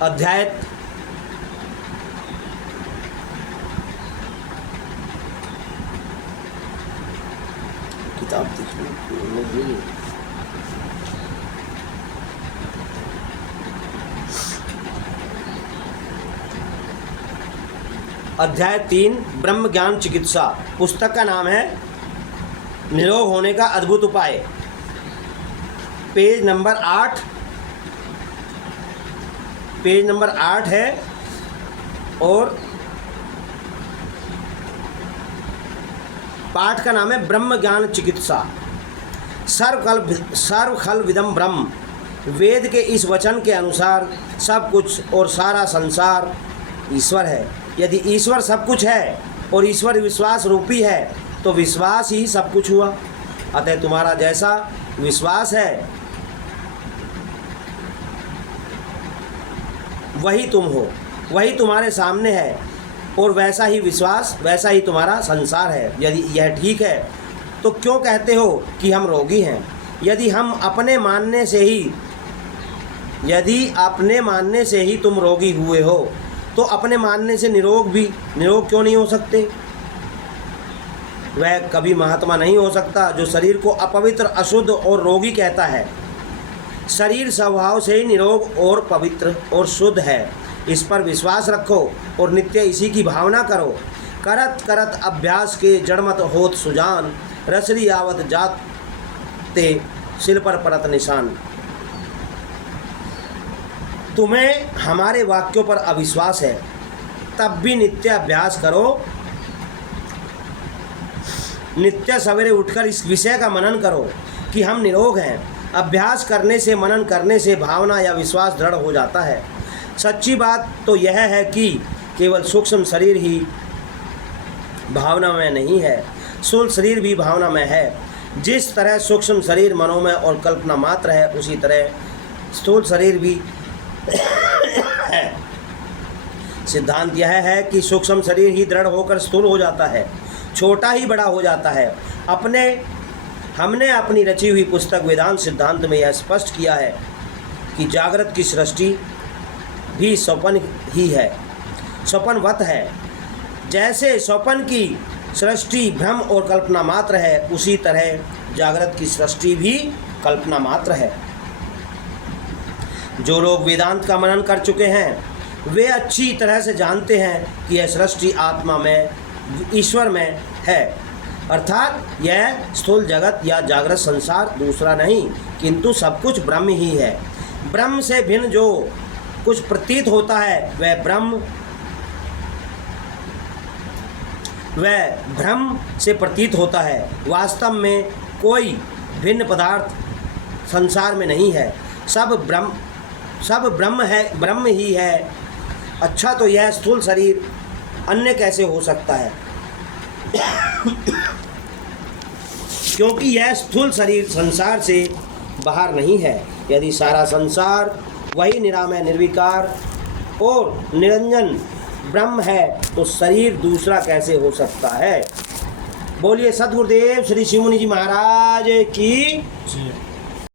अध्याय किताब अध्याय 3 ब्रह्म ज्ञान चिकित्सा। पुस्तक का नाम है निरोग होने का अद्भुत उपाय। पेज नंबर 8 है और पाठ का नाम है ब्रह्म ज्ञान चिकित्सा। सर्वखल विदम ब्रह्म। वेद के इस वचन के अनुसार सब कुछ और सारा संसार ईश्वर है। यदि ईश्वर सब कुछ है और ईश्वर विश्वास रूपी है तो विश्वास ही सब कुछ हुआ। अतः तुम्हारा जैसा विश्वास है वही तुम हो, वही तुम्हारे सामने है और वैसा ही विश्वास, वैसा ही तुम्हारा संसार है। यदि यह ठीक है तो क्यों कहते हो कि हम रोगी हैं? यदि अपने मानने से ही तुम रोगी हुए हो तो अपने मानने से निरोग क्यों नहीं हो सकते? वह कभी महात्मा नहीं हो सकता जो शरीर को अपवित्र, अशुद्ध और रोगी कहता है। शरीर स्वभाव से ही निरोग और पवित्र और शुद्ध है। इस पर विश्वास रखो और नित्य इसी की भावना करो। करत करत अभ्यास के जड़मत होत सुजान, रसरी आवत जाते सिर पर परत निशान। तुम्हें हमारे वाक्यों पर अविश्वास है तब भी नित्य अभ्यास करो। नित्य सवेरे उठकर इस विषय का मनन करो कि हम निरोग हैं। अभ्यास करने से, मनन करने से भावना या विश्वास दृढ़ हो जाता है। सच्ची बात तो यह है कि केवल सूक्ष्म शरीर ही भावना में नहीं है, स्थूल शरीर भी भावना में है। जिस तरह सूक्ष्म शरीर मनोमय और कल्पना मात्र है, उसी तरह स्थूल शरीर भी है। सिद्धांत यह है कि सूक्ष्म शरीर ही दृढ़ होकर स्थूल हो जाता है, छोटा ही बड़ा हो जाता है। हमने अपनी रची हुई पुस्तक वेदांत सिद्धांत में यह स्पष्ट किया है कि जागृत की सृष्टि भी स्वप्न ही है, स्वप्नवत है। जैसे स्वप्न की सृष्टि भ्रम और कल्पना मात्र है, उसी तरह जागृत की सृष्टि भी कल्पना मात्र है। जो लोग वेदांत का मनन कर चुके हैं वे अच्छी तरह से जानते हैं कि यह सृष्टि आत्मा में, ईश्वर में है। अर्थात यह स्थूल जगत या जागृत संसार दूसरा नहीं किंतु सब कुछ ब्रह्म ही है। ब्रह्म से भिन्न जो कुछ प्रतीत होता है वह भ्रम से प्रतीत होता है। वास्तव में कोई भिन्न पदार्थ संसार में नहीं है, सब ब्रह्म है, ब्रह्म ही है। अच्छा तो यह स्थूल शरीर अन्य कैसे हो सकता है? क्योंकि यह स्थूल शरीर संसार से बाहर नहीं है। यदि सारा संसार वही निरामय, निर्विकार और निरंजन ब्रह्म है तो शरीर दूसरा कैसे हो सकता है? बोलिए सद्गुरुदेव श्री शिव मुनि जी महाराज की।